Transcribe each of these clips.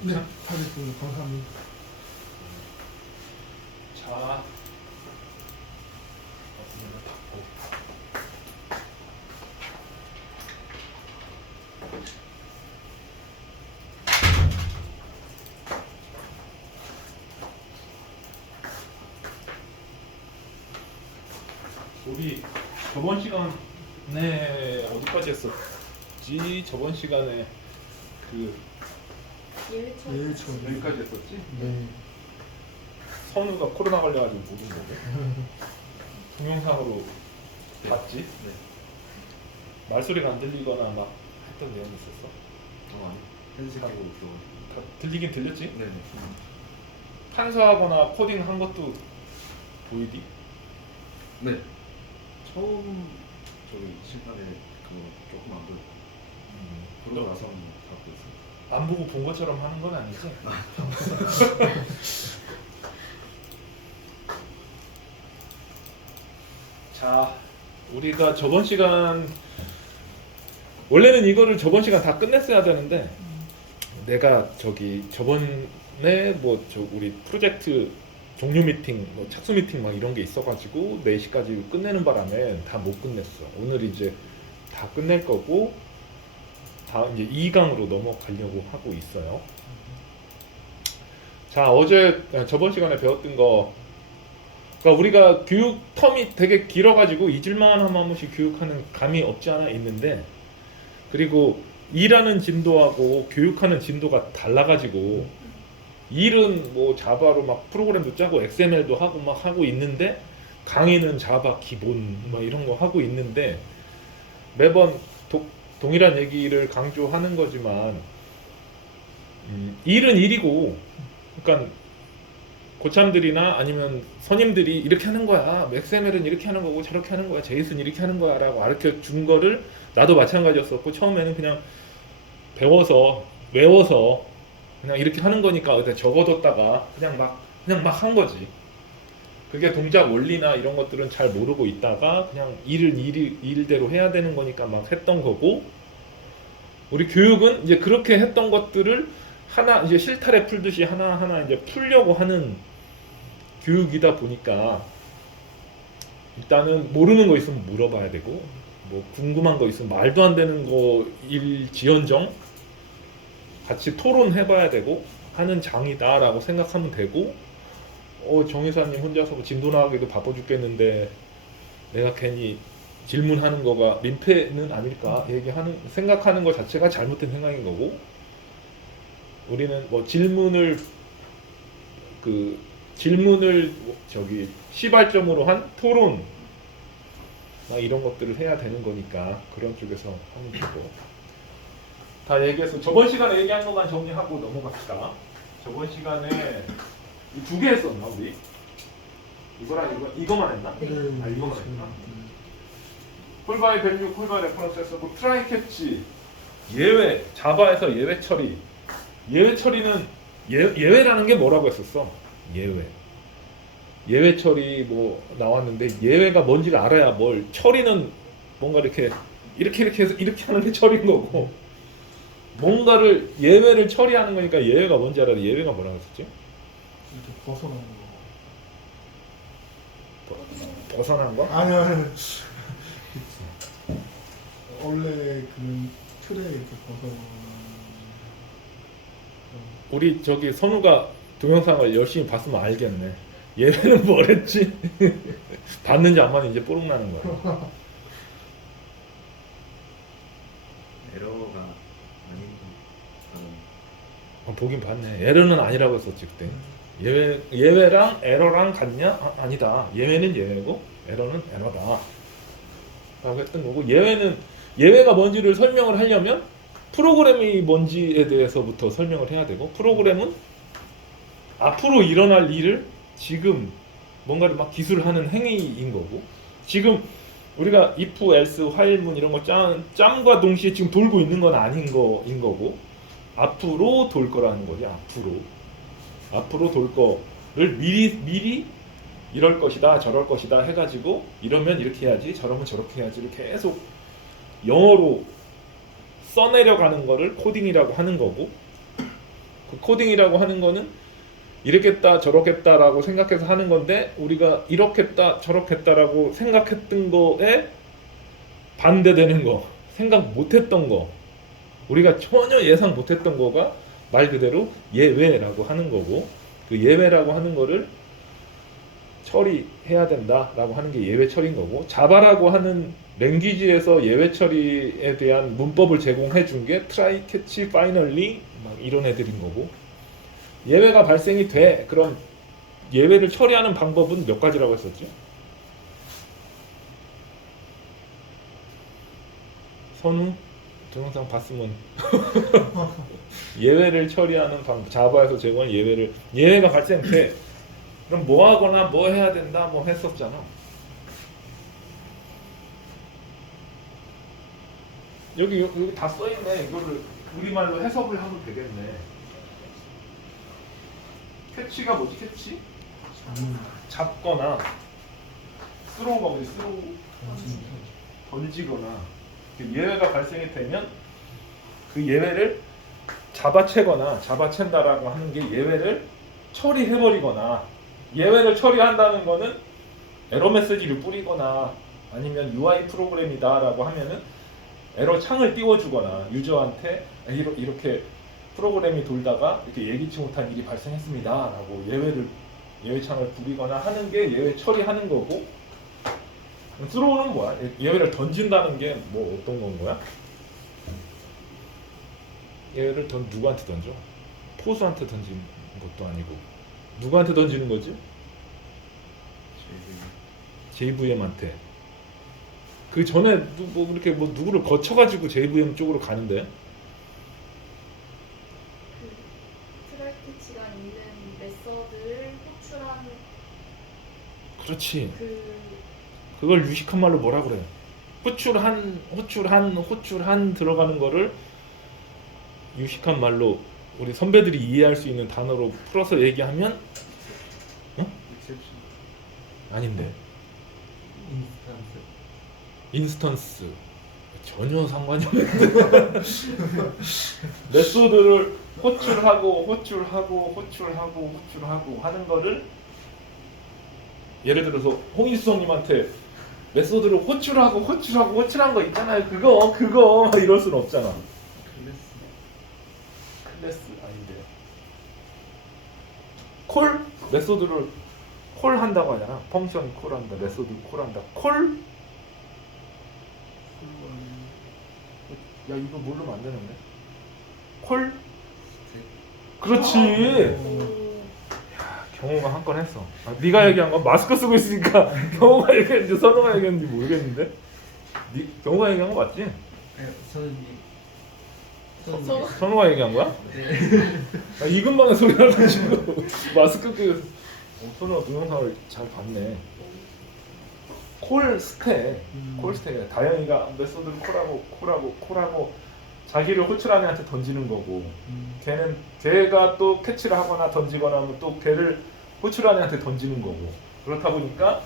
네, 다 됐습니다. 감사합니다. 자, 이거 닫고. 우리 저번 시간에 어디까지 했었지? 저번 시간에 그 예초. 여기까지 했었지? 네. 선우가 코로나 걸려가지고 못 온 거고 동영상으로 봤지? 네. 말소리가 안 들리거나 막 했던 내용이 있었어? 아니. 편집하고 또. 다 들리긴 들렸지? 네네. 판사하거나 코딩 한 것도 보이디? 네. 처음 저기 심판에 그거 조금 안 보였고 그러고 나서는 다 보였어요. 안 보고 본 것처럼 하는 건 아니지? 자, 우리가 저번 시간 원래는 이거를 저번 시간 다 끝냈어야 되는데 내가 저기 저번에 뭐 저 우리 프로젝트 종료 미팅, 뭐 착수 미팅 막 이런 게 있어가지고 4시까지 끝내는 바람에 다 못 끝냈어. 오늘 이제 다 끝낼 거고 다 이제 2강으로 넘어가려고 하고 있어요. 자, 어제 저번 시간에 배웠던 거, 그러니까 우리가 교육 텀이 되게 길어가지고 잊을만 한 번씩 교육하는 감이 없지 않아 있는데, 그리고 일하는 진도하고 교육하는 진도가 달라가지고 일은 뭐 자바로 막 프로그램도 짜고 XML도 하고 막 하고 있는데 강의는 자바 기본 막 이런 거 하고 있는데 매번 동일한 얘기를 강조하는 거지만 일은 일이고, 그러니까 고참들이나 아니면 선임들이 이렇게 하는 거야, XML은 이렇게 하는 거고 저렇게 하는 거야, JSON 이렇게 하는 거야 라고 가르쳐 준 거를 나도 마찬가지였었고, 처음에는 그냥 배워서 외워서 그냥 이렇게 하는 거니까 어디다 적어뒀다가 그냥 막 한 거지. 그게 동작 원리나 이런 것들은 잘 모르고 있다가 그냥 일대로 해야 되는 거니까 막 했던 거고, 우리 교육은 이제 그렇게 했던 것들을 하나 이제 실타래 풀듯이 하나하나 이제 풀려고 하는 교육이다 보니까 일단은 모르는 거 있으면 물어봐야 되고, 뭐 궁금한 거 있으면 말도 안 되는 거일지언정 같이 토론해봐야 되고 하는 장이다라고 생각하면 되고, 정의사님 혼자서 뭐 진도 나가기도 바빠 죽겠는데 내가 괜히 질문하는 거가 민폐는 아닐까 생각하는 것 자체가 잘못된 생각인 거고, 우리는 뭐 질문을 저기 시발점으로 한 토론 막 이런 것들을 해야 되는 거니까 그런 쪽에서 하면 되고. 다 얘기해서 저번 시간에 얘기한 것만 정리하고 넘어갑시다. 저번 시간에 2개 했었나 우리? 이거랑 이거만 했나? 네. 이거만 했나? 콜바이 밸류, 콜바이 레퍼런스 했었고, 트라이 캐치, 예외, 자바에서 예외 처리. 예외 처리는 예외라는 게 뭐라고 했었어? 예외 처리 뭐 나왔는데 예외가 뭔지를 알아야 뭘, 처리는 뭔가 이렇게 해서 이렇게 하는 게 처리인 거고, 뭔가를 예외를 처리하는 거니까 예외가 뭔지 알아야 돼. 예외가 뭐라고 했었지? 이렇게 벗어나는 거. 벗어난 거? 아니. 원래 그 틀에 이렇게 벗어나는. 우리 저기 선우가 동영상을 열심히 봤으면 알겠네. 예외는 뭐랬지? 봤는지 안 봤는지 이제 뽀록 나는 거야. 에러가 아닌 보긴 봤네. 에러는 아니라고 했었지 그때. 예외랑 에러랑 같냐? 아니다. 예외는 예외고 에러는 에러다 라고 했던 거고, 예외가 뭔지를 설명을 하려면 프로그램이 뭔지에 대해서부터 설명을 해야 되고, 프로그램은 앞으로 일어날 일을 지금 뭔가를 막 기술하는 행위인 거고, 지금 우리가 if, else, while문 이런 거 짬과 동시에 지금 돌고 있는 건 아닌 거인 거고, 앞으로 돌 거라는 거지. 앞으로 돌 거를 미리 이럴 것이다 저럴 것이다 해가지고, 이러면 이렇게 해야지 저러면 저렇게 해야지를 계속 영어로 써내려가는 거를 코딩이라고 하는 거고, 코딩이라고 하는 거는 이렇겠다 저렇겠다라고 생각해서 하는 건데 우리가 이렇겠다 저렇겠다라고 생각했던 거에 반대되는 거, 생각 못했던 거, 우리가 전혀 예상 못했던 거가 말 그대로 예외라고 하는 거고, 그 예외라고 하는 거를 처리해야 된다라고 하는 게 예외 처리인 거고, 자바라고 하는 랭귀지에서 예외 처리에 대한 문법을 제공해 준 게 try, catch, finally 막 이런 애들인 거고, 예외가 발생이 돼. 그럼 예외를 처리하는 방법은 몇 가지라고 했었지? 선우? 동영상 봤으면 예외를 처리하는 방법, 자바에서 제공한 예외가 발생돼. 그럼 뭐 하거나 뭐 해야 된다 뭐 했었잖아. 여기 다 써있네. 이거를 우리말로 해석을 하면 되겠네. 캐치가 뭐지? 캐치? 잡거나, 스로우가 뭐지? 스로우? 던지거나. 예외가 발생이 되면 그 예외를 잡아채거나, 잡아챈다라고 하는 게 예외를 처리해버리거나, 예외를 처리한다는 거는 에러 메시지를 뿌리거나 아니면 UI 프로그램이다라고 하면은 에러 창을 띄워주거나, 유저한테 이렇게 프로그램이 돌다가 이렇게 예기치 못한 일이 발생했습니다라고 예외 창을 부리거나 하는 게 예외 처리하는 거고, 스로우는 뭐야? 예외를 던진다는 게 뭐 어떤 건 거야? 예외를 누구한테 던져? 포수한테 던지는 것도 아니고 누구한테 던지는 거지? JVM한테. 그 전에 뭐 이렇게 뭐 누구를 거쳐가지고 JVM 쪽으로 가는데. 그 트랙 캐치가 있는 메서드를 호출한 그렇지. 그걸 유식한 말로 뭐라 그래? 호출한 들어가는 거를 유식한 말로 우리 선배들이 이해할 수 있는 단어로 풀어서 얘기하면, 어? 아닌데. 인스턴스. 전혀 상관이 없는데. 메소드를 호출하고 하는 거를, 예를 들어서 홍일수 형님한테 메소드를 호출한 거 있잖아요. 그거 막 이럴 수는 없잖아. 클래스 아닌데. 콜 메소드를 콜한다고 하잖아. 펑션 콜한다, 메소드 콜한다. 콜? 야, 이거 모르면 안 되는데. 콜? 그렇지. 경호가 한 건 했어. 네가 얘기한 건 마스크 쓰고 있으니까 경호가 얘기했는지 선우가 얘기했는지 모르겠는데. 경호가 얘기한 거 맞지? 선우가 얘기한 거야? 이 근방에 소리 나가지고 마스크 끼고. 선우가 동영상을 잘 봤네. 콜스테. 다영이가 메소드를 콜하고 자기를 호출한 애한테 던지는 거고, 걔가 또 캐치를 하거나 던지거나 하면 또 걔를 호출한 애한테 던지는 거고. 그렇다 보니까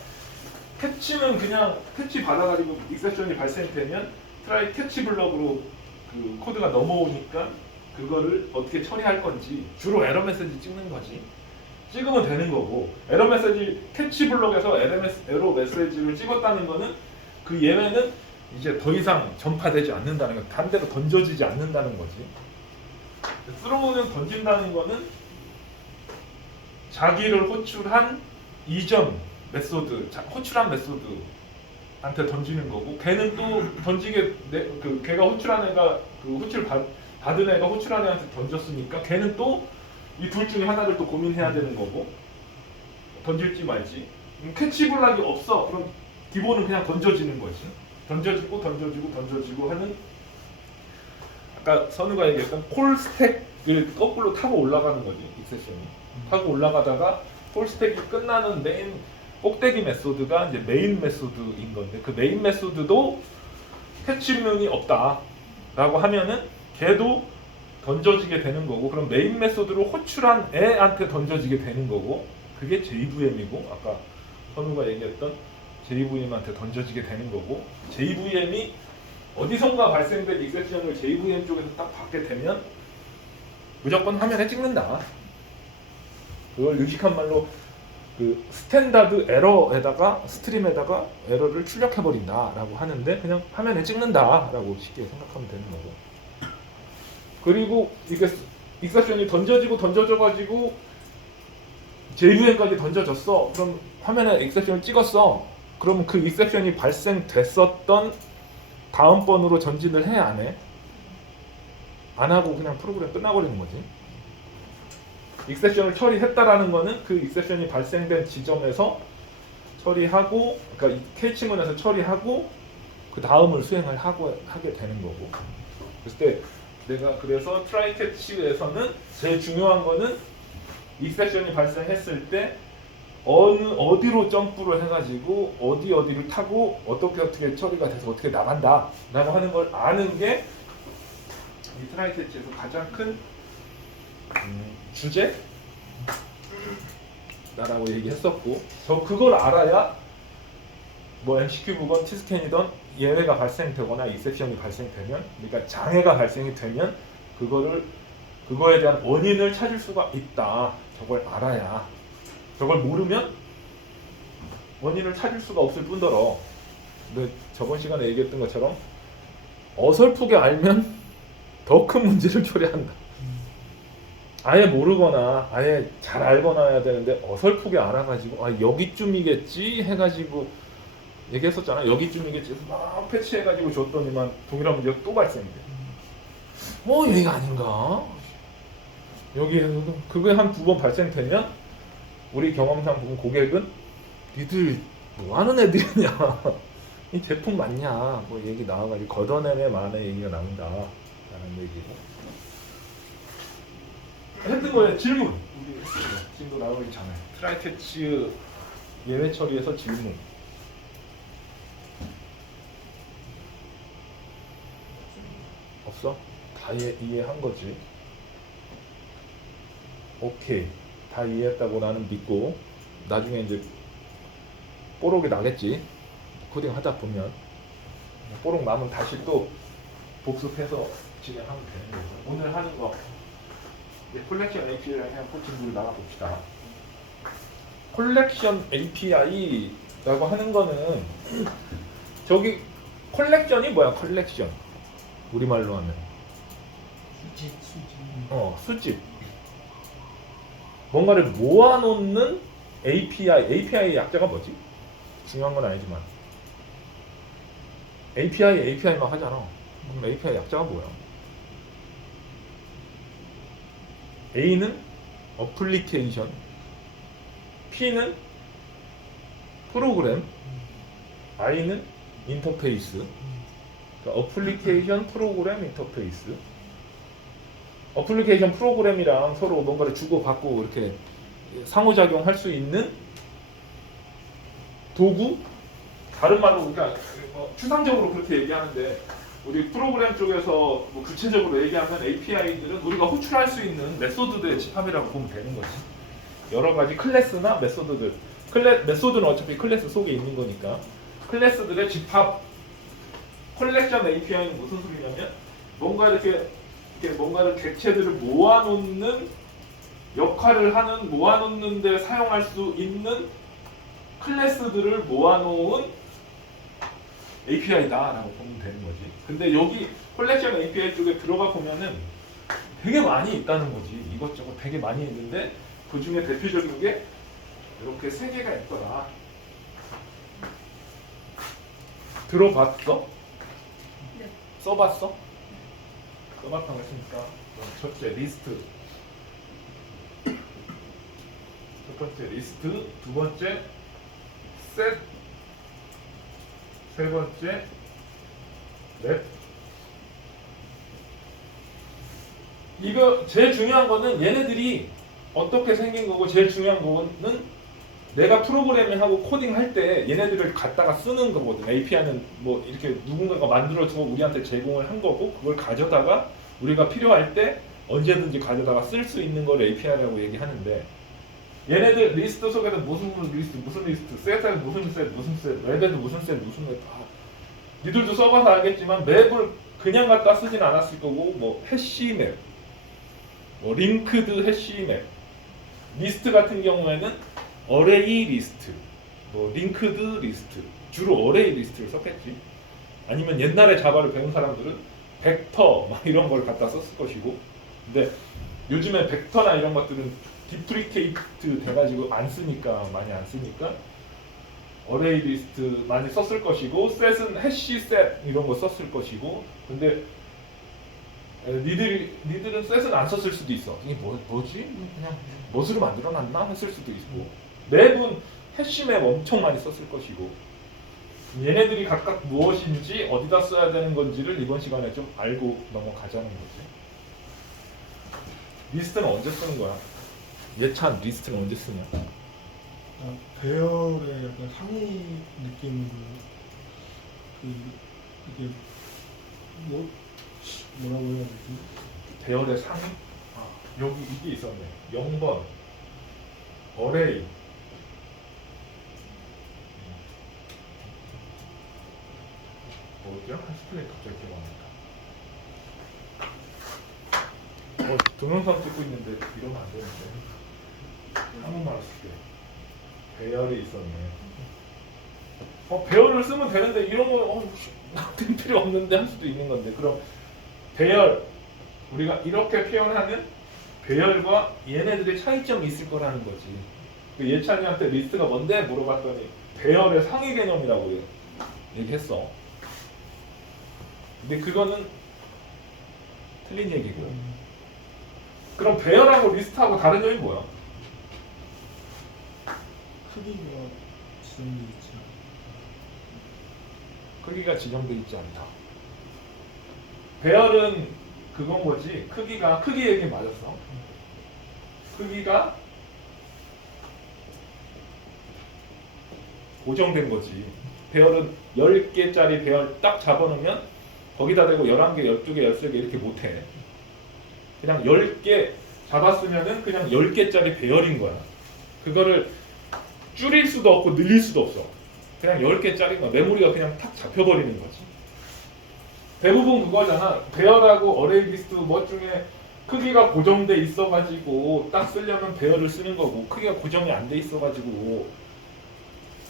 캐치는 그냥 캐치 받아가지고 익셉션이 발생되면 트라이 캐치 블럭으로 그 코드가 넘어오니까 그거를 어떻게 처리할 건지 주로 에러 메시지 찍는 거지. 찍으면 되는 거고, 에러 메시지 캐치 블럭에서 에러 메시지를 찍었다는 거는 그 예외는 이제 더 이상 전파되지 않는다는 거, 반대로 던져지지 않는다는 거지. 스로우는 던진다는 거는 자기를 호출한 이전 메소드, 호출한 메소드한테 던지는 거고, 걔는 또 걔가 호출한 애가 받은 애가 호출한 애한테 던졌으니까 걔는 또 이 둘 중에 하나를 또 고민해야 되는 거고, 던질지 말지. 캐치 블락이 없어. 그럼 기본은 그냥 던져지는 거지. 던져지고 하는, 아까 선우가 얘기했던 콜 스택을 거꾸로 타고 올라가는 거지. 익셉션이 타고 올라가다가 콜 스택이 끝나는 메인 꼭대기 메소드가 이제 메인 메소드인 건데, 그 메인 메소드도 캐치문이 없다라고 하면은 걔도 던져지게 되는 거고, 그럼 메인 메소드로 호출한 애한테 던져지게 되는 거고, 그게 JVM이고, 아까 선우가 얘기했던 JVM한테 던져지게 되는 거고, JVM이 어디선가 발생된 익셉션을 JVM 쪽에서 딱 받게 되면 무조건 화면에 찍는다. 그걸 의식한 말로 그 스탠다드 에러에다가 스트림에다가 에러를 출력해버린다라고 하는데 그냥 화면에 찍는다라고 쉽게 생각하면 되는 거고. 그리고 이게 익셉션이 던져지고 던져져가지고 JVM까지 던져졌어. 그럼 화면에 익셉션을 찍었어. 그러면 그 익셉션이 발생됐었던 다음 번으로 전진을 해, 안 해? 안 하고 그냥 프로그램 끝나버리는 거지. 익셉션을 처리했다라는 거는 그 익셉션이 발생된 지점에서 처리하고, 그러니까 캐치문에서 처리하고 그 다음을 수행을 하게 되는 거고. 그랬을 때 내가 그래서 트라이 캐치에서는 제일 중요한 거는 익셉션이 발생했을 때 어디로 점프를 해가지고 어디를 타고 어떻게 처리가 돼서 어떻게 나간다 라고 하는 걸 아는 게 이 트라이 캐치에서 가장 큰 주제? 라고 얘기했었고, 그걸 알아야 뭐 MCQ부건 T스캔이던 예외가 발생되거나 익셉션이 발생되면, 그러니까 장애가 발생이 되면 그거에 대한 원인을 찾을 수가 있다. 저걸 알아야. 저걸 모르면 원인을 찾을 수가 없을 뿐더러, 근데 저번 시간에 얘기했던 것처럼 어설프게 알면 더 큰 문제를 초래한다. 아예 모르거나 아예 잘 알거나 해야 되는데 어설프게 알아가지고 여기쯤이겠지 해가지고 얘기했었잖아. 여기쯤이겠지 해서 막 패치해가지고 줬더니만 동일한 문제가 또 발생돼. 여기가 아닌가? 여기에 그게 한 2번 발생되면 우리 경험상 보면 고객은 니들 뭐 하는 애들이냐, 이 제품 맞냐 뭐 얘기 나와가지고 걷어내네 마네 얘기가 나온다 라는 얘기고. 했던 거에 질문. 우리 지금도 나오기 전에 트라이 캐치 예외 처리에서 질문. 없어? 다 이해한 거지. 오케이, 다 이해했다고 나는 믿고 나중에 이제 뽀록이 나겠지. 코딩 하다 보면 뽀록 나면 다시 또 복습해서 진행하면 되는 거죠. 오늘 하는 거 콜렉션 API랑 그냥 코칭으로 나가봅시다. 콜렉션 API라고 하는 거는 저기 콜렉션이 뭐야? 콜렉션 우리말로 하면 수집. 뭔가를 모아놓는 API의 약자가 뭐지? 중요한 건 아니지만 API만 하잖아. 그럼 API 약자가 뭐야? A는 어플리케이션, P는 프로그램, I는 인터페이스. 그러니까 어플리케이션, 프로그램, 인터페이스. 어플리케이션 프로그램이랑 서로 뭔가를 주고받고 이렇게 상호작용할 수 있는 도구? 다른 말로 그러니까 추상적으로 그렇게 얘기하는데 우리 프로그램 쪽에서 뭐 구체적으로 얘기하면 API들은 우리가 호출할 수 있는 메소드들의 집합이라고 보면 되는 거지. 여러 가지 클래스나 메소드들. 메소드는 어차피 클래스 속에 있는 거니까. 클래스들의 집합. 컬렉션 API는 무슨 소리냐면 뭔가 이렇게 뭔가를 객체들을 모아놓는 역할을 하는, 모아놓는 데 사용할 수 있는 클래스들을 모아놓은 API다라고 보면 되는 거지. 근데 여기 컬렉션 API 쪽에 들어가 보면은 되게 많이 있다는 거지. 이것저것 되게 많이 있는데 그 중에 대표적인 게 이렇게 3개가 있더라. 들어봤어? 네. 써봤어? 써봤다고 했으니까 첫째 리스트, 첫 번째 리스트, 두 번째 셋, 세 번째 랩. 이거 제일 중요한 거는 얘네들이 어떻게 생긴 거고, 제일 중요한 거는 내가 프로그래밍하고 코딩할 때 얘네들을 갖다가 쓰는 거거든. API는 뭐 이렇게 누군가가 만들어서 우리한테 제공을 한 거고, 그걸 가져다가 우리가 필요할 때 언제든지 가져다가 쓸 수 있는 걸 API라고 얘기하는데, 얘네들 리스트 속에서 무슨 리스트, 셋에는 무슨 셋, 랩에도 무슨 셋, 니들도 써봐서 알겠지만 맵을 그냥 갖다 쓰진 않았을 거고, 뭐 해시 맵, 뭐 링크드 해시맵, 리스트 같은 경우에는 어레이 리스트, 뭐 링크드 리스트, 주로 어레이 리스트를 썼겠지. 아니면 옛날에 자바를 배운 사람들은 벡터 막 이런 걸 갖다 썼을 것이고, 근데 요즘에 벡터나 이런 것들은 디프리케이트 돼가지고 안 쓰니까, 많이 안 쓰니까 어레이 리스트 많이 썼을 것이고, 셋은 해시 셋 이런 거 썼을 것이고, 근데 니들은 셋은 안 썼을 수도 있어. 이게 뭐지? 그냥 멋으로 만들어놨나 했을 수도 있고, 맵은 해시맵 엄청 많이 썼을 것이고, 얘네들이 각각 무엇인지 어디다 써야 되는 건지를 이번 시간에 좀 알고 넘어가자는 거지. 리스트는 언제 쓰는 거야? 예찬 리스트는 언제 쓰냐? 배열의 약간 상위 느낌으로 이게 뭐라고 해야 되지? 배열의 상위? 아, 여기 이게 있었네. 0번 어레이. 뭐죠? 스플릿 갑자기 기억 안 난다. 동영상 찍고 있는데 이러면 안 되는데. 한국말 쓸게. 배열이 있었네. 배열을 쓰면 되는데 이런 거 될 필요 없는데 할 수도 있는 건데. 그럼 배열, 우리가 이렇게 표현하는 배열과 얘네들의 차이점이 있을 거라는 거지. 그 예찬이한테 리스트가 뭔데 물어봤더니 배열의 상위 개념이라고 얘기했어. 근데 그거는 틀린 얘기고. 그럼 배열하고 리스트하고 다른 점이 뭐야? 크기가 지정돼 있지 않아. 크기가 지정돼 있지 않다. 배열은 그건 거지. 크기 얘기 맞았어. 크기가 고정된 거지. 배열은 10개짜리 배열 딱 잡아놓으면 거기다 대고 11개, 12개, 13개 이렇게 못해. 그냥 10개 잡았으면은 그냥 10개짜리 배열인 거야. 그거를 줄일 수도 없고 늘릴 수도 없어. 그냥 10개짜리인 거야. 메모리가 그냥 탁 잡혀버리는 거지. 대부분 그거잖아. 배열하고 어레이 리스트 뭐 중에 크기가 고정돼 있어가지고 딱 쓰려면 배열을 쓰는 거고, 크기가 고정이 안 돼 있어가지고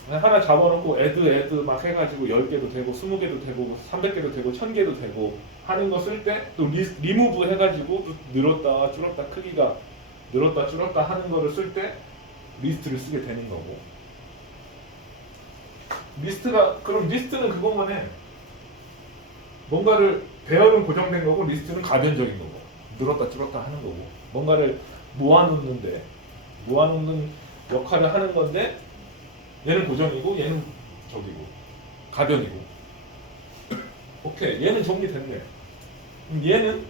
하나 잡아놓고 애드 막 해가지고 10개도 되고 20개도 되고 300개도 되고 1000개도 되고 하는 거 쓸 때 또 리무브 해가지고 또 늘었다 줄었다, 크기가 늘었다 줄었다 하는 거를 쓸 때 리스트를 쓰게 되는 거고. 그럼 리스트는 그것만 해. 뭔가를 배열은 고정된 거고 리스트는 가변적인 거고, 늘었다 줄었다 하는 거고, 뭔가를 모아놓는 역할을 하는 건데, 얘는 고정이고 얘는 저기고 가변이고. 오케이, 얘는 정리됐네. 그럼 얘는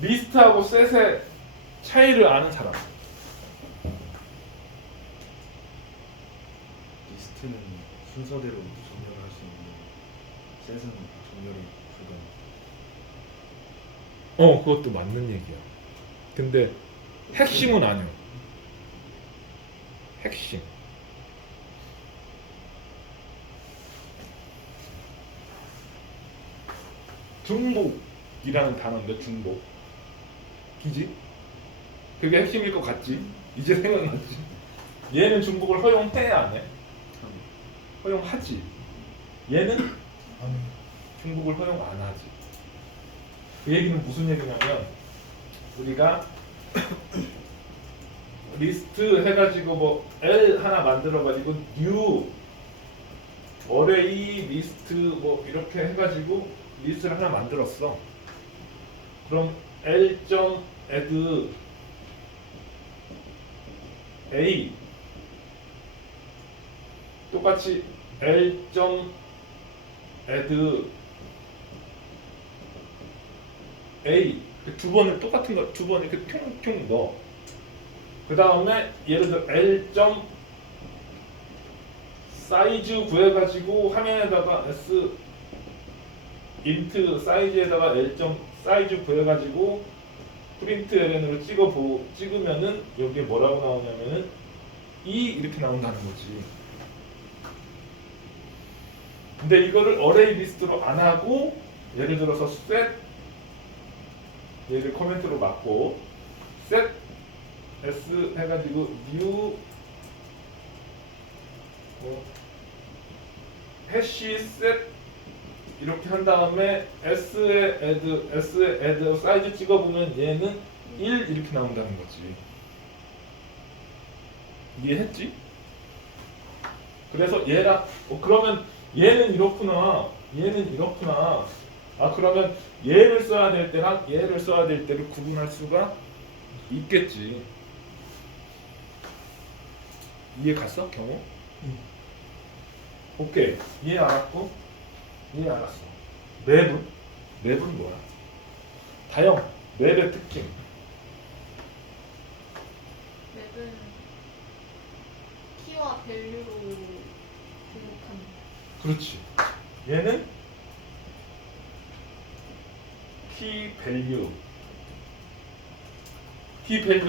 리스트하고 셋의 차이를 아는 사람. 리스트는 순서대로 정렬을 할 수 있는데 셋은 정렬이 불가능. 그것도 맞는 얘기야. 근데 핵심은 아니야. 핵심. 중복이라는 단어인데, 중복. 기지? 그게 핵심일 것 같지? 이제 생각났지? 얘는 중복을 허용해, 안 해? 허용하지. 얘는 중복을 허용 안 하지. 그 얘기는 무슨 얘기냐면, 우리가 리스트 해가지고 뭐 L 하나 만들어가지고 new 어레이 리스트 뭐 이렇게 해가지고 리스트를 하나 만들었어. 그럼 L.add A 똑같이 L.add A 두 번을 똑같은 거 두 번 이렇게 퉁퉁 넣어. 그 다음에 예를 들어 L. 사이즈 구해가지고 화면에다가 S int 사이즈에다가 L. 사이즈 구해가지고 프린트 ln으로 찍으면은 여기에 뭐라고 나오냐면은 이렇게 나온다는 거지. 근데 이거를 어레이 리스트로 안 하고 예를 들어서 set 얘를 코멘트로 막고 set s 해가지고 new 해시 set 이렇게 한 다음에 s에 add 사이즈 찍어보면 얘는 1 이렇게 나온다는 거지. 이해했지? 그래서 얘랑 그러면 얘는 이렇구나 얘는 이렇구나 아 그러면 얘를 써야 될 때랑 얘를 써야 될 때를 구분할 수가 있겠지. 이해 갔어? 경우? 오케이 이해 알았고 이해 알았어. 맵은 뭐야? 다형 맵의 특징. 맵은 키와 밸류로 등록합니다. 그렇지. 얘는 키 밸류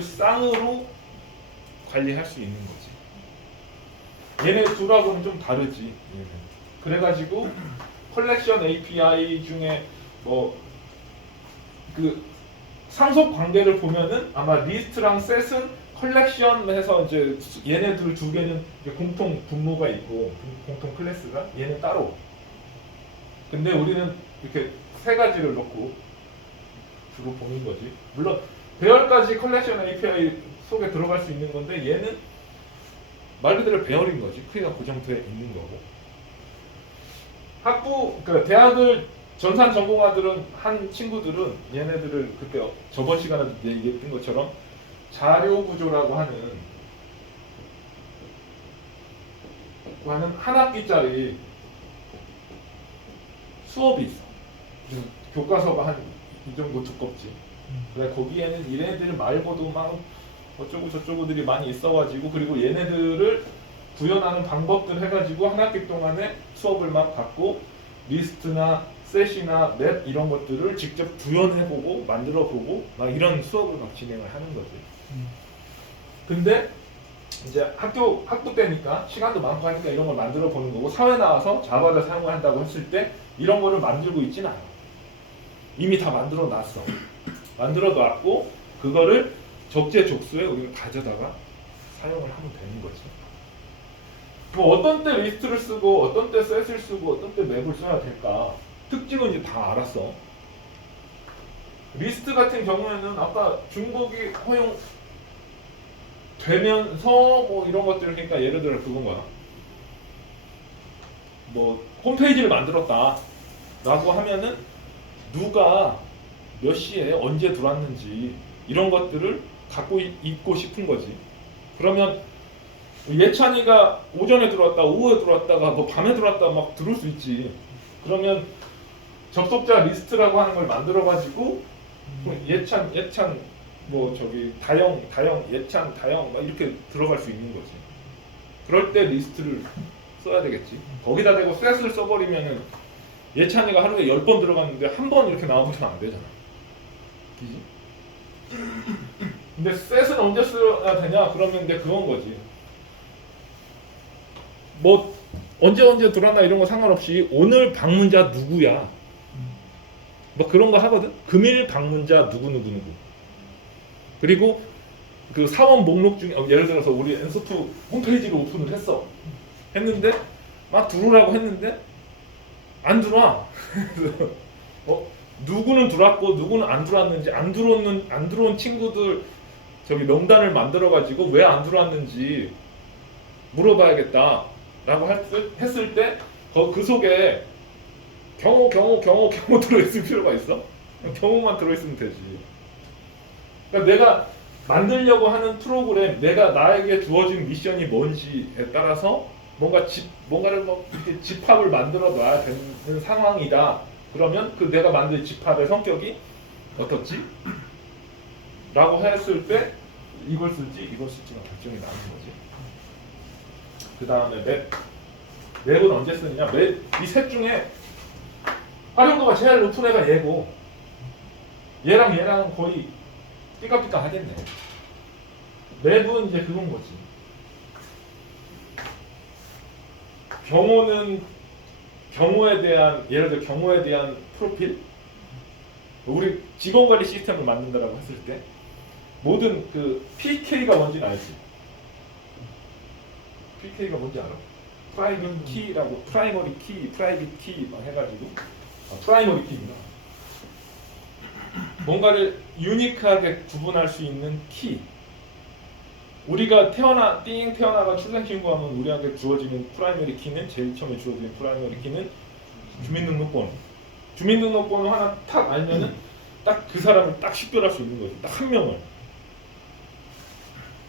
쌍으로 관리할 수 있는 거지. 얘네 둘하고는 좀 다르지. 얘는. 그래가지고 컬렉션 API 중에 뭐 그 상속 관계를 보면은 아마 리스트랑 셋은 컬렉션 해서 이제 얘네들 두 개는 이제 공통 분모가 있고 공통 클래스가 얘는 따로. 근데 우리는 이렇게 세 가지를 넣고 주로 보는 거지. 물론 배열까지 컬렉션 API 속에 들어갈 수 있는 건데 얘는 말 그대로 배열인 거지. 크기가 고정되어 있는 거고. 그러니까 대학을 전산 전공하들은 한 친구들은 얘네들을 그때 저번 시간에 얘기했던 것처럼 자료 구조라고 하는 한 학기짜리 수업이 있어. 교과서가 한 이 정도 두껍지. 그래 거기에는 얘네들 말고도 막 어쩌고 저쩌고들이 많이 있어가지고 그리고 얘네들을 구현하는 방법들 해가지고 한 학기 동안에 수업을 막 받고 리스트나 셋이나 맵 이런 것들을 직접 구현해보고 만들어보고 막 이런 수업을 막 진행을 하는 거지. 근데 이제 학부 때니까 시간도 많고 하니까 이런 걸 만들어 보는 거고 사회 나와서 자바를 사용을 한다고 했을 때 이런 거를 만들고 있진 않아. 이미 다 만들어 놨어. 만들어 놨고 그거를 적재적소에 우리가 가져다가 사용을 하면 되는 거지. 뭐 어떤 때 리스트를 쓰고 어떤 때 셋을 쓰고 어떤 때 맵을 써야 될까 특징은 이제 다 알았어. 리스트 같은 경우에는 아까 중복이 허용되면서 뭐 이런 것들 그러니까 예를 들어 그건 거야. 뭐 홈페이지를 만들었다 라고 하면은 누가 몇 시에 언제 들어왔는지 이런 것들을 갖고 있고 싶은 거지. 그러면 예찬이가 오전에 들어왔다, 오후에 들어왔다가 뭐 밤에 들어왔다 막 들어올 수 있지. 그러면 접속자 리스트라고 하는 걸 만들어 가지고 예찬 뭐 저기 다영 예찬 다영 막 이렇게 들어갈 수 있는 거지. 그럴 때 리스트를 써야 되겠지. 거기다 대고 셋을 써버리면은 예찬이가 하루에 10번 들어갔는데 한 번 이렇게 나와보면 안 되잖아. 그지? 근데 셋은 언제 써야 되냐? 그러면 이제 그건 거지. 뭐 언제 들어왔나 이런 거 상관없이 오늘 방문자 누구야? 뭐 그런 거 하거든. 금일 방문자 누구. 그리고 그 사원 목록 중에 예를 들어서 우리 엔소프 홈페이지를 오픈을 했는데 막 들어오라고 했는데 안 들어와. 누구는 들어왔고 누구는 안 들어왔는지 안 들어온 친구들 저기 명단을 만들어 가지고 왜 안 들어왔는지 물어봐야겠다라고 했을 때 그 속에 경우 들어있을 필요가 있어? 경우만 들어있으면 되지. 그러니까 내가 만들려고 하는 프로그램, 내가 나에게 주어진 미션이 뭔지에 따라서 뭔가를 뭐 이렇게 집합을 만들어 놔야 되는 상황이다. 그러면 그 내가 만든 집합의 성격이 어떻지? 라고 했을 때 이걸 쓸지 이걸 쓸지가 결정이 나는 거지. 그 다음에 맵은 언제 쓰느냐? 이 셋 중에 활용도가 제일 높은 애가 얘고 얘랑 거의 삐까삐까 하겠네. 맵은 이제 그건 거지. 경호는 경우에 대한 예를 들어 경우에 대한 프로필 우리 직원관리 시스템을 만든다라고 했을 때 모든 그 PK가 뭔지는 알지? PK가 뭔지 알아? 프라이빗 키라고 프라이머리 키, 프라이빗 키 해가지고 프라이머리 키입니다. 뭔가를 유니크하게 구분할 수 있는 키. 우리가 띵 태어나가 출생 신고하면 우리한테 주어지는 프라이머리 키는 제일 처음에 주어지는 프라이머리 키는 주민등록번호. 주민등록번호 하나 탁 알면은 딱 그 사람을 딱 식별할 수 있는 거지. 딱 한 명을.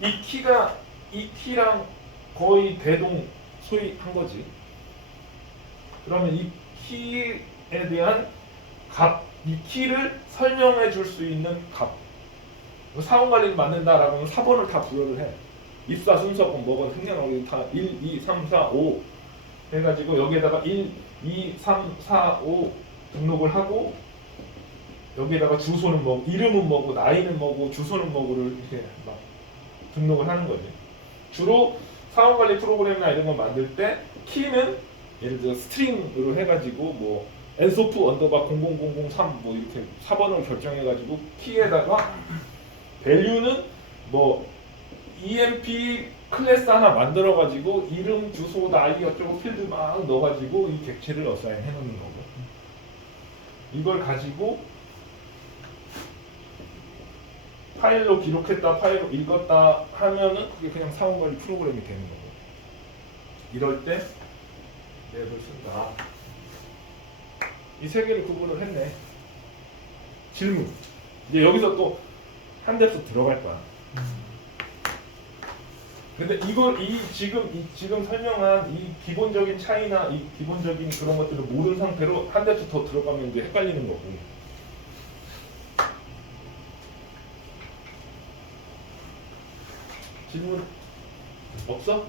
이 키랑 거의 대동 소위 한 거지. 그러면 이 키에 대한 값, 이 키를 설명해 줄 수 있는 값. 사원관리를 만든다라고 하면 사본을 다 부여를 해. 입사 순서건 뭐건 생년월일 다 1, 2, 3, 4, 5 해가지고 여기에다가 1, 2, 3, 4, 5 등록을 하고 여기에다가 주소는 뭐 이름은 뭐고 나이는 뭐고 주소는 뭐고를 이렇게 막 등록을 하는 거지. 주로 사원관리 프로그램이나 이런 걸 만들 때 키는 예를 들어 스트링으로 해가지고 뭐 엔소프 언더바 00003 뭐 이렇게 4번을 결정해가지고 키에다가 밸류는 뭐 EMP 클래스 하나 만들어가지고 이름, 주소, 나이 어쩌고 필드 막 넣어가지고 이 객체를 어사인 해놓는 거고 이걸 가지고 파일로 기록했다, 파일로 읽었다 하면은 그게 그냥 사원관리 프로그램이 되는 거고 이럴 때 랩을 쓴다. 이 세 개를 구분을 했네. 질문. 이제 여기서 또 한 대씩 들어갈 거야. 근데 이걸 지금 설명한 이 기본적인 차이나 이 기본적인 그런 것들을 모른 상태로 한 대씩 더 들어가면 이제 헷갈리는 거고. 질문 없어?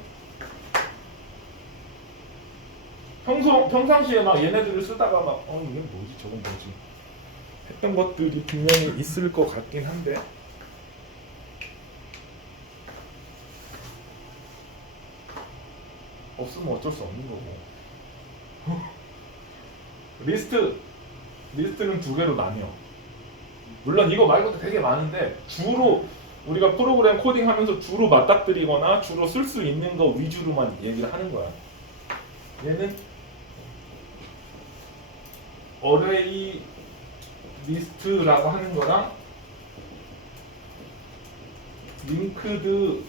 평상시에 막 얘네들을 쓰다가 막 이게 뭐지 저건 뭐지 했던 것들이 분명히 있을 것 같긴 한데 없으면 어쩔 수 없는 거고. 리스트는 두 개로 나뉘어. 물론 이거 말고도 되게 많은데 주로 우리가 프로그램 코딩하면서 주로 맞닥뜨리거나 주로 쓸 수 있는 거 위주로만 얘기를 하는 거야. 얘는 어레이 리스트라고 하는 거랑 링크드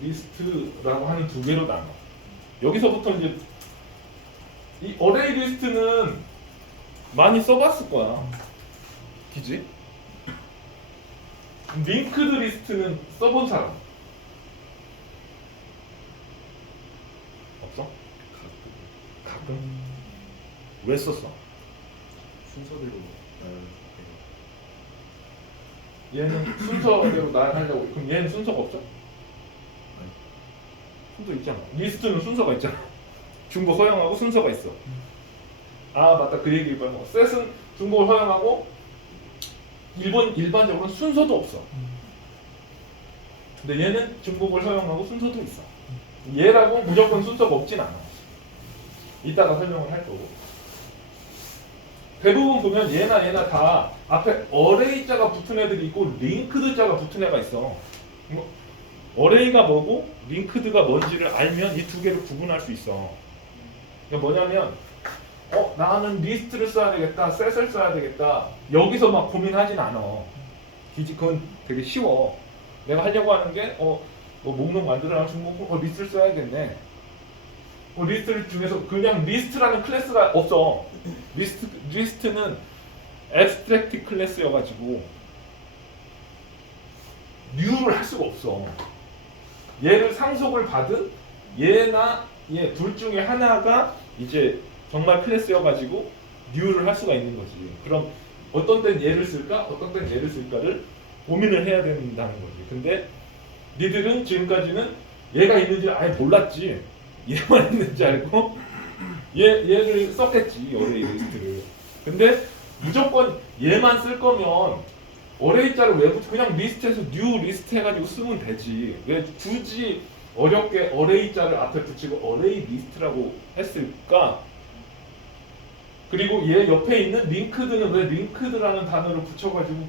리스트라고 하는 두 개로 나눠. 여기서부터 이제 이 어레이 리스트는 많이 써봤을 거야. 그지? 링크드 리스트는 써본 사람 없어? 가끔. 왜 썼어? 순서대로 얘는 순서대로 나열하려고. 그럼 얘는 순서가 없어? 순서 있잖아. 리스트는 순서가 있잖아. 중복 허용하고 순서가 있어. 아 맞다 그 얘기 빼먹어. 셋은 중복을 허용하고 일반적으로는 순서도 없어. 근데 얘는 중복을 허용하고 순서도 있어. 얘라고 무조건 순서가 없진 않아. 이따가 설명을 할 거고. 대부분 보면 얘나 다 앞에 어레이 자가 붙은 애들이 있고 링크드 자가 붙은 애가 있어. 어레이가 뭐고 링크드가 뭔지를 알면 이 두 개를 구분할 수 있어. 그러니까 뭐냐면 나는 리스트를 써야 되겠다, 셋을 써야 되겠다. 여기서 막 고민하진 않아. 그건 되게 쉬워. 내가 하려고 하는 게 목록 만들어라 중복 리스트를 써야겠네. 리스트 중에서 그냥 리스트라는 클래스가 없어. 리스트는 abstract 클래스여가지고 뉴를 할 수가 없어. 얘를 상속을 받은 얘나 얘 둘 중에 하나가 이제 정말 클래스여가지고 뉴를 할 수가 있는 거지. 그럼 어떤 땐 얘를 쓸까? 어떤 땐 얘를 쓸까를 고민을 해야 된다는 거지. 근데 니들은 지금까지는 얘가 있는지 아예 몰랐지. 얘만 있는지 알고 얘를 썼겠지. 어레이 리스트를. 근데 무조건 얘만 쓸 거면 어레이 자를 왜 붙여? 그냥 리스트에서 뉴 리스트 해가지고 쓰면 되지. 왜 굳이 어렵게 어레이 자를 앞에 붙이고 어레이 리스트라고 했을까? 그리고 얘 옆에 있는 링크드는 왜 링크드라는 단어를 붙여가지고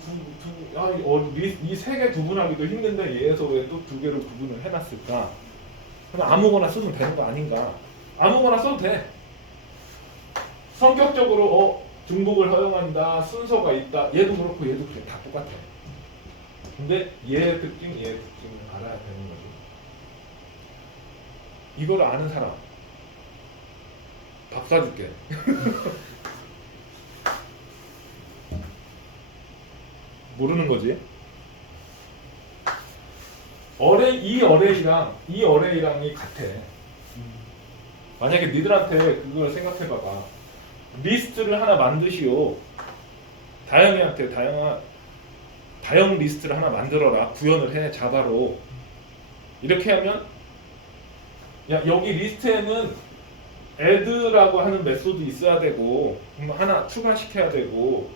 이 세 개 구분하기도 힘든데 얘에서 왜 또 두 개로 구분을 해놨을까? 그럼 아무거나 써도 되는 거 아닌가? 아무거나 써도 돼. 성격적으로 중복을 허용한다, 순서가 있다. 얘도 그렇고 얘도 그래. 다 똑같아. 근데 얘의 특징, 얘의 특징을 알아야 되는 거지. 이걸 아는 사람 밥 사줄게. 모르는 거지. 이 어레이랑이 같아. 만약에 니들한테 그걸 생각해봐봐. 리스트를 하나 만드시오. 다영이한테 다영 리스트를 하나 만들어라. 구현을 해 자바로. 이렇게 하면 야 여기 리스트에는 add라고 하는 메소드 있어야 되고 하나 추가시켜야 되고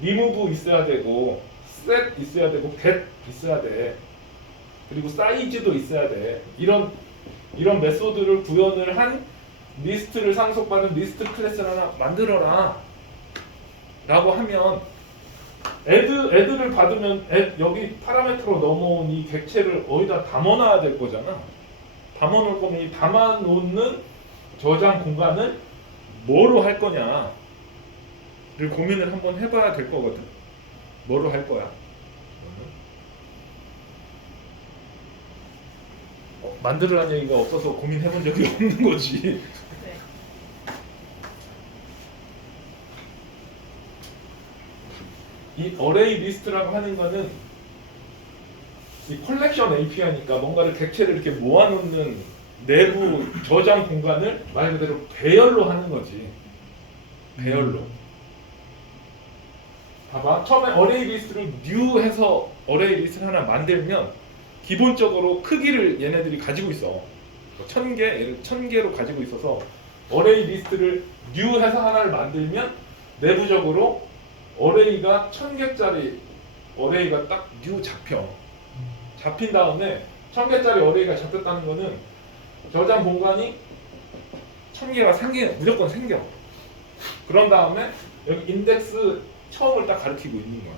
remove 있어야 되고 set 있어야 되고 get 있어야 돼. 그리고 사이즈도 있어야 돼. 이런 메소드를 구현을 한 리스트를 상속받은 리스트 클래스를 하나 만들어라 라고 하면 add를 받으면 여기 파라미터로 넘어온 이 객체를 어디다 담아놔야 될 거잖아. 담아놓을 거면 이 담아놓는 저장 공간을 뭐로 할 거냐를 고민을 한번 해봐야 될 거거든. 뭐로 할 거야? 만들으라는 얘기가 없어서 고민해본 적이 없는 거지. 네. 이 어레이 리스트라고 하는 거는 이 컬렉션 API니까 뭔가를 객체를 이렇게 모아놓는 내부 저장 공간을 말 그대로 배열로 하는 거지. 배열로. 봐봐. 처음에 어레이 리스트를 new 해서 어레이 리스트를 하나 만들면 기본적으로 크기를 얘네들이 가지고 있어. 1000개, 1000개로 가지고 있어서 어레이 리스트를 new 해서 하나를 만들면 내부적으로 어레이가 1000개짜리 어레이가 딱 new 잡힌 다음에 1000개짜리 어레이가 잡혔다는 거는 저장 공간이 1000개가 무조건 생겨. 그런 다음에 여기 인덱스 처음을 딱 가리키고 있는 거야.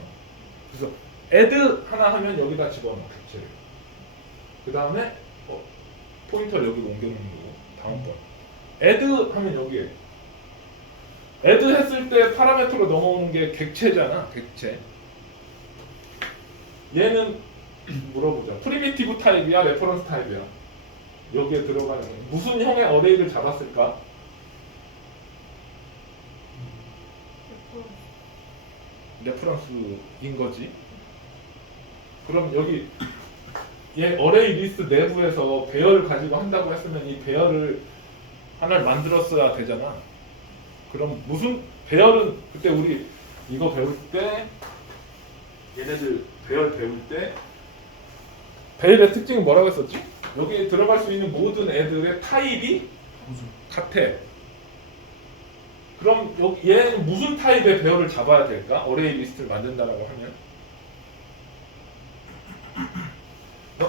그래서 add 하나 하면 여기다 집어넣어 객체를. 그 다음에 포인터를 여기로 옮겨놓는 거고 다음번 add 하면 여기에 add 했을 때 파라미터로 넘어오는 게 객체잖아. 객체. 얘는 물어보자. 프리미티브 타입이야? 레퍼런스 타입이야? 여기에 들어가는 무슨 형의 어레이를 잡았을까? 레퍼런스인 거지. 그럼 여기 얘 어레이 리스트 내부에서 배열을 가지고 한다고 했으면 이 배열을 하나를 만들었어야 되잖아. 그럼 무슨 배열은 그때 우리 이거 배울 때 얘네들 배열 배울 때 배열의 특징은 뭐라고 했었지? 여기에 들어갈 수 있는 모든 애들의 타입이 같아. 그럼 여기 얘는 무슨 타입의 배열을 잡아야 될까? 어레이 리스트를 만든다라고 하면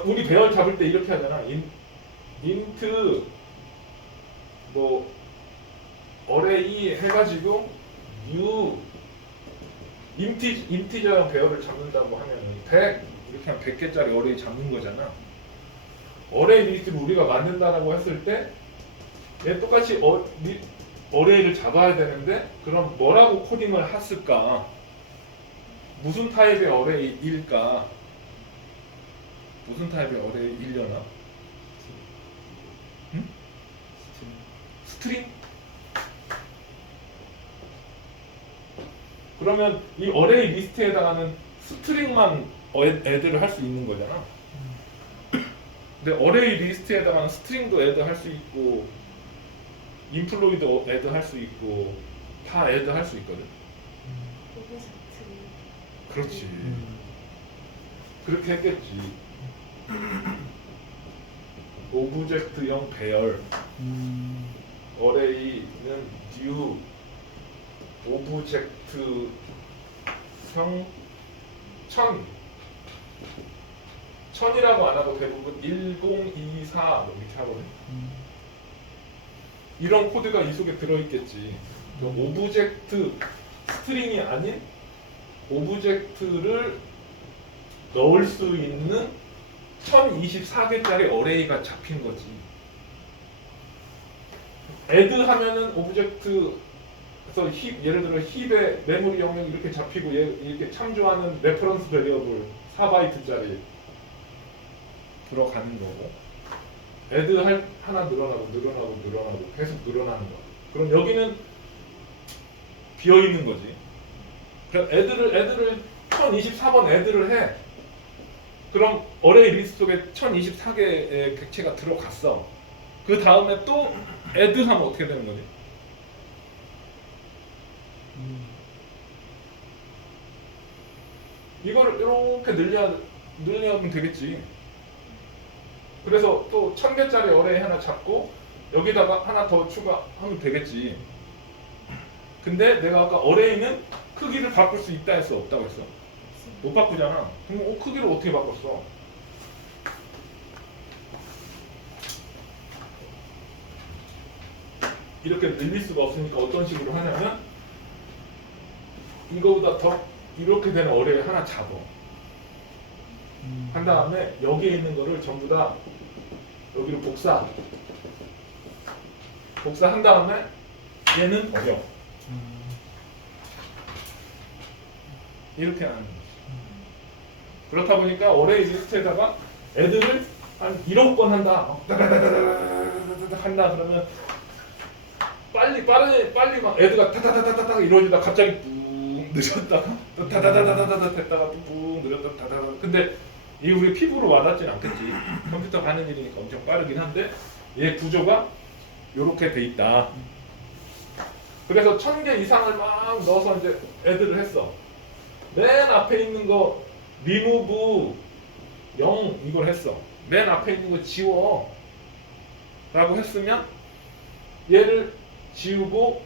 우리 배열 잡을 때 이렇게 하잖아. 인트 뭐 어레이 해가지고 new 인티저 배열을 잡는다고 하면 100 이렇게 하면 100개짜리 어레이 잡는 거잖아. 어레이 리스트를 우리가 만든다라고 했을 때 얘 똑같이 어레이를 잡아야 되는데 그럼 뭐라고 코딩을 했을까? 무슨 타입의 어레이일까? 무슨 타입의 어레이이려나? 응? 스트링? 그러면 이 어레이 리스트에 해당하는 스트링만 애드를 할 수 있는 거잖아. 근데 어레이 리스트에 해당하는 스트링도 애드 할 수 있고 인플로이도 애드 할 수 있고 다 애드 할 수 있거든. 그렇지. 그렇게 했겠지. 오브젝트형 배열 어레이는 new 오브젝트형 1000이라고 안 하고 대부분 1024 뭐 이렇게 하거든. 이런 코드가 이 속에 들어있겠지. 오브젝트 스트링이 아닌 오브젝트를 넣을 수 있는 1024개짜리 어레이가 잡힌 거지. add 하면은 오브젝트 그래서 예를 들어 힙의 메모리 영역이 이렇게 잡히고 이렇게 참조하는 레퍼런스 베리어블 4바이트짜리 들어가는 거고 add 하나 늘어나고 계속 늘어나는 거. 그럼 여기는 비어 있는 거지. 그럼 add를 1024번 add를 해. 그럼 어레이 리스트 속에 1024개의 객체가 들어갔어. 그 다음에 또 add 하면 어떻게 되는 거지? 이거를 이렇게 늘려면 되겠지. 그래서 또 1000개짜리 어레이 하나 잡고 여기다가 하나 더 추가하면 되겠지. 근데 내가 아까 어레이는 크기를 바꿀 수 있다 했어, 없다고 했어? 못 바꾸잖아. 그럼 크기를 어떻게 바꿨어? 이렇게 늘릴 수가 없으니까 어떤 식으로 하냐면 이거보다 더 이렇게 된 어레이 하나 잡아. 한 다음에 여기에 있는 거를 전부 다 여기로 복사한 다음에 얘는 버려. 이렇게 하는 거지. 그렇다 보니까 어레이 리스트에다가 애들을 한 1억 번 한다. 한다 그러면 빨리 막 애드가 타타타타타 이루어지다 갑자기 뿡 늦었다가 또 타다다다다다 됐다가 뿡 늦었다 타다다. 근데 이게 우리 피부로 와닿진 않겠지. 컴퓨터 하는 일이니까 엄청 빠르긴 한데 얘 구조가 이렇게 돼 있다. 그래서 1000개 이상을 막 넣어서 이제 애드를 했어. 맨 앞에 있는 거 remove 0 이걸 했어. 맨 앞에 있는 거 지워 라고 했으면 얘를 지우고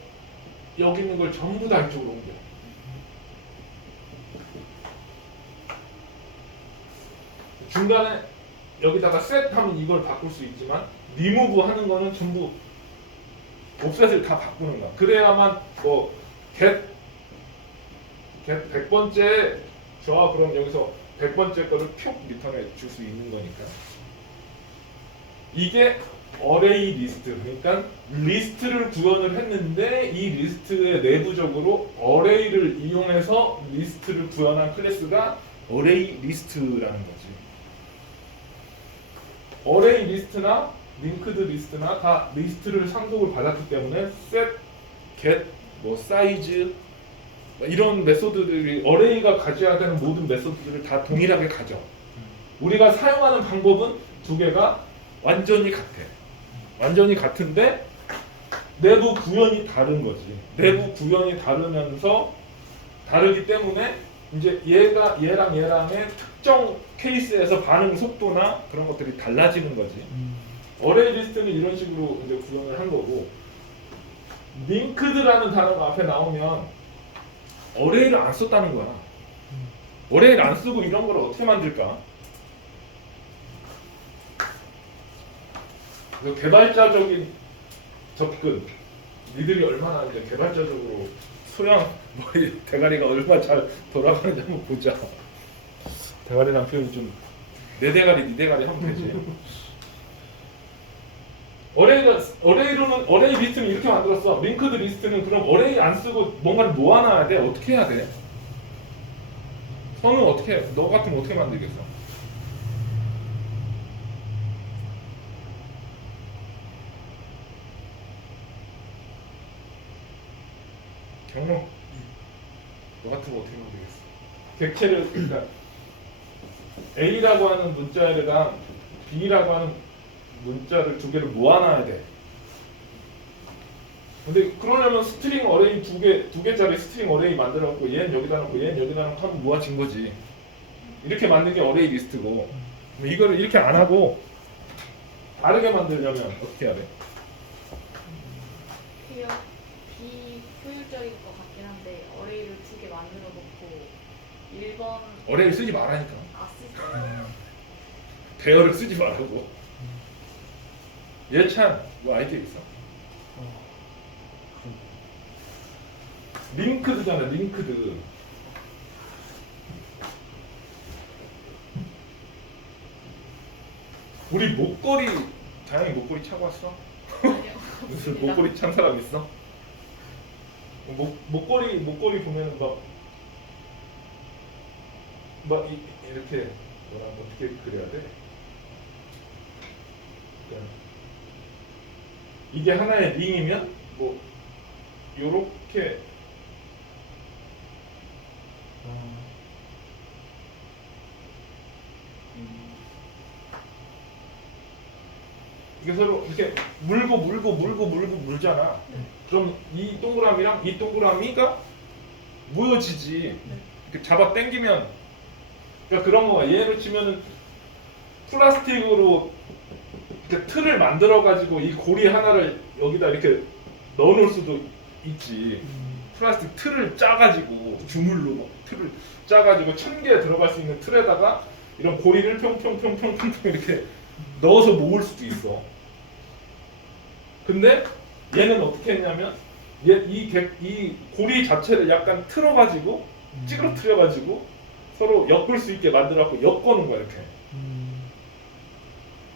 여기 있는 걸 전부 다 이쪽으로 옮겨. 중간에 여기다가 set 하면 이걸 바꿀 수 있지만 remove 하는 거는 전부 옵셋을 다 바꾸는 거야. 그래야만 뭐 get 100번째 줘. 그럼 여기서 100번째 거를 표 리턴해 줄 수 있는 거니까. 이게 어레이 리스트. 그러니까 리스트를 구현을 했는데 이 리스트의 내부적으로 어레이를 이용해서 리스트를 구현한 클래스가 어레이 리스트라는 거지. 어레이 리스트나 링크드 리스트나 다 리스트를 상속을 받았기 때문에 set, get, 뭐 size 이런 메소드들이 어레이가 가져야 되는 모든 메소드들을 다 동일하게 가져. 우리가 사용하는 방법은 두 개가 완전히 같아. 완전히 같은데 내부 구현이 다른 거지. 내부 구현이 다르면서 다르기 때문에 이제 얘랑 얘랑의 특정 케이스에서 반응 속도나 그런 것들이 달라지는 거지. 어레이 리스트는 이런 식으로 이제 구현을 한 거고, 링크드라는 단어가 앞에 나오면 어레이를 안 썼다는 거야. 어레이를 안 쓰고 이런 걸 어떻게 만들까? 그래서 개발자적인 접근, 니들이 얼마나 이제 개발자적으로 소양 머리 대가리가 얼마나 잘 돌아가는지 한번 보자. 대가리란 표현이 좀 내 대가리, 네 대가리 하면 되지. 어레이 리스트는 이렇게 만들었어. 링크드 리스트는 그럼 어레이 안 쓰고 뭔가를 모아놔야 돼. 어떻게 해야 돼? 너는 어떻게 해? 너 같으면 어떻게 만들겠어? 경로. 너 같으면 어떻게 만들겠어? 객체를 그러니까 A라고 하는 문자에다가 B라고 하는 문자를 두 개를 모아놔야 돼. 근데 그러려면 스트링 어레이 두 개짜리 스트링 어레이 만들어갖고 얘는 여기다 놓고 얘는 여기다 놓고 하면 모아진 거지. 이렇게 만든 게 어레이 리스트고, 이거를 이렇게 안 하고 다르게 만들려면 어떻게 해야 돼? 비효율적인 것 같긴 한데 어레이를 두 개 만들어 놓고 1번 어레이 쓰지 말라니까. 쓰지. 배열을 쓰지 말라고. 예찬, 뭐 아이디어 있어? 링크드잖아, 링크드. 우리 목걸이, 다행히 목걸이 차고 왔어? 아니요. 무슨 없습니다. 목걸이 찬 사람 있어? 목걸이 보면은 이렇게 뭐라 어떻게 그려야 돼? 그러니까 이게 하나의 링이면 뭐 요렇게 이게 서로 이렇게 물잖아. 그럼 이 동그라미랑 이 동그라미가 모여지지. 이렇게 잡아 당기면 그러니까 그런 거야. 예를 치면은 플라스틱으로 이렇게 틀을 만들어 가지고 이 고리 하나를 여기다 이렇게 넣어 놓을 수도 있지. 플라스틱 틀을 짜가지고 주물로 막 틀을 짜가지고 1000개 들어갈 수 있는 틀에다가 이런 고리를 평평평평평 이렇게 넣어서 모을 수도 있어. 근데 얘는 어떻게 했냐면 이 고리 자체를 약간 틀어가지고 찌그러뜨려가지고 서로 엮을 수 있게 만들어갖고 엮어놓은 거야 이렇게.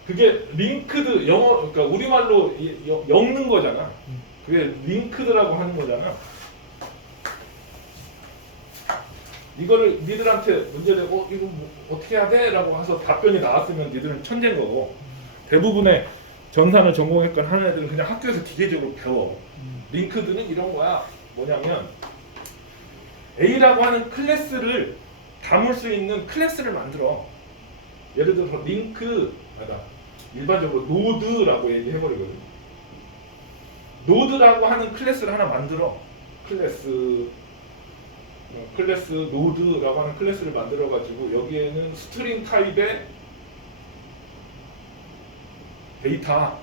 그게 링크드 영어 그러니까 우리말로 엮는 거잖아. 그게 링크드라고 하는 거잖아. 이거를 니들한테 문제 내고 이거 뭐 어떻게 해야 돼? 라고 해서 답변이 나왔으면 니들은 천재인 거고 대부분의 전산을 전공했건 하는 애들은 그냥 학교에서 기계적으로 배워. 링크드는 이런 거야. 뭐냐면 A라고 하는 클래스를 담을 수 있는 클래스를 만들어. 예를 들어서 일반적으로 노드라고 얘기해버리거든. 노드라고 하는 클래스를 하나 만들어. 클래스 노드라고 하는 클래스를 만들어가지고 여기에는 스트링 타입의 데이터,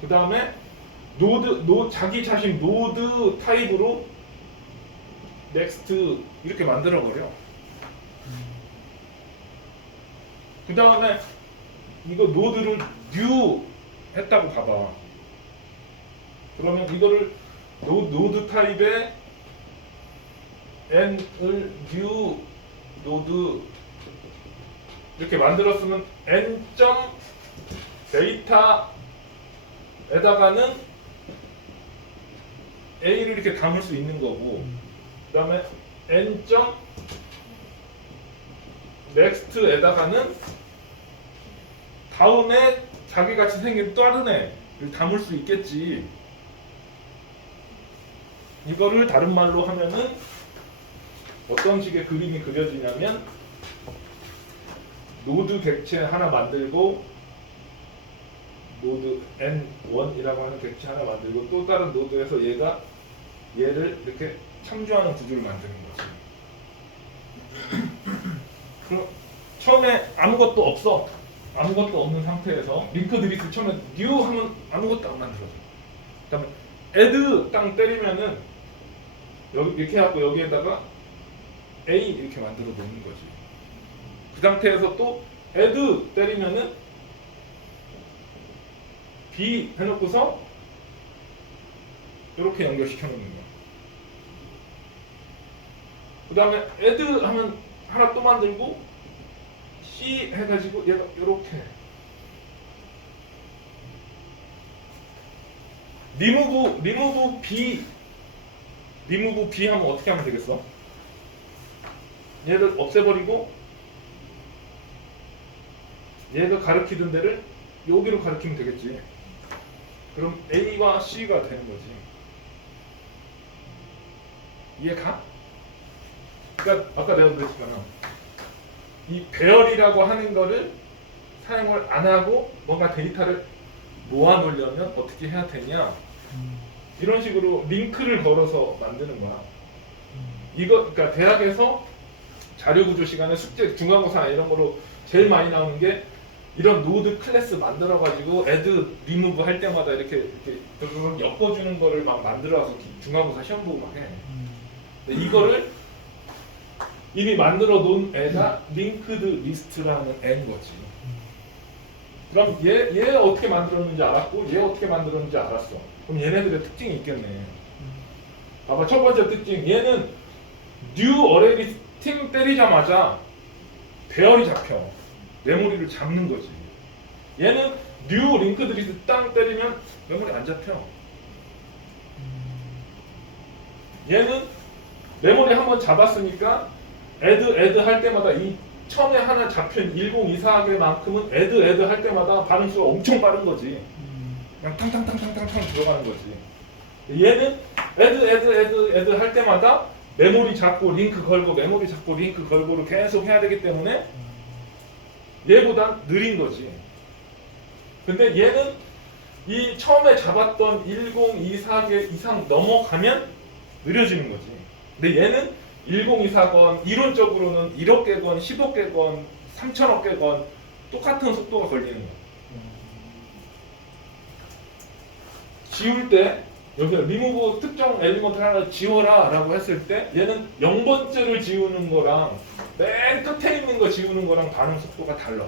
그 다음에 자기 자신 노드 타입으로 넥스트 이렇게 만들어버려. 그 다음에 이거 노드를 new 했다고 봐봐. 그러면 이거를 노드 타입의 n을 new 노드 이렇게 만들었으면 n. 데이터에다가는 A를 이렇게 담을 수 있는 거고 그 다음에 n. next에다가는 다음에 자기같이 생긴 다른 애를 담을 수 있겠지. 이거를 다른 말로 하면은 어떤 식의 그림이 그려지냐면 노드 객체 하나 만들고 노드 N1이라고 하는 객체 하나 만들고 또 다른 노드에서 얘를 이렇게 참조하는 구조를 만드는 거지. 그럼 처음에 아무것도 없는 상태에서 링크드리스 처음에 new 하면 아무것도 안 만들어져. 그 다음에 add 땅 때리면은 여기 이렇게 하고 여기에다가 A 이렇게 만들어 놓는 거지. 그 상태에서 또 add 때리면은 B 해놓고서 이렇게 연결시켜 놓는 거야. 그 다음에 add 하면 하나 또 만들고 C 해가지고 얘가 이렇게 remove B 하면 어떻게 하면 되겠어? 얘를 없애버리고 얘가 가리키던 데를 여기로 가리키면 되겠지. 그럼 A와 C가 되는 거지. 이해가? 그러니까 아까 내가 그랬잖아. 이 배열이라고 하는 거를 사용을 안 하고 뭔가 데이터를 모아 놓으려면 어떻게 해야 되냐? 이런 식으로 링크를 걸어서 만드는 거야. 이거 그러니까 대학에서 자료구조 시간에 숙제 중간고사 이런 거로 제일 많이 나오는 게 이런 노드 클래스 만들어 가지고 add, remove 할 때마다 이렇게 엮어주는 거를 막 만들어서 중간고사 시험 보고 막 해. 근데 이거를 이미 만들어 놓은 애가 linked list라는 애인 거지. 그럼 얘 어떻게 만들었는지 알았고 얘 어떻게 만들었는지 알았어. 그럼 얘네들의 특징이 있겠네. 봐봐, 첫 번째 특징. 얘는 뉴 어레이 리스팅 때리자마자 배열이 잡혀. 메모리를 잡는 거지. 얘는 뉴 링크드 리스트 땅 때리면 메모리 안 잡혀. 얘는 메모리 한번 잡았으니까 애드 할 때마다 이 처음에 하나 잡힌 1024개만큼은 애드 할 때마다 반응수가 엄청 빠른 거지. 그냥 탕탕탕탕탕탕 들어가는 거지. 얘는 애드 할 때마다 메모리 잡고 링크 걸고 메모리 잡고 링크 걸고를 계속 해야 되기 때문에 얘보단 느린 거지. 근데 얘는 이 처음에 잡았던 1024개 이상 넘어가면 느려지는 거지. 근데 얘는 1024건 이론적으로는 1억 개건, 10억 개건, 3천억 개건 똑같은 속도가 걸리는 거야. 지울 때 여기 리무브 특정 엘리먼트 하나 지워라 라고 했을 때 얘는 0번째를 지우는 거랑 맨 끝에 있는 거 지우는 거랑 반응 속도가 달라.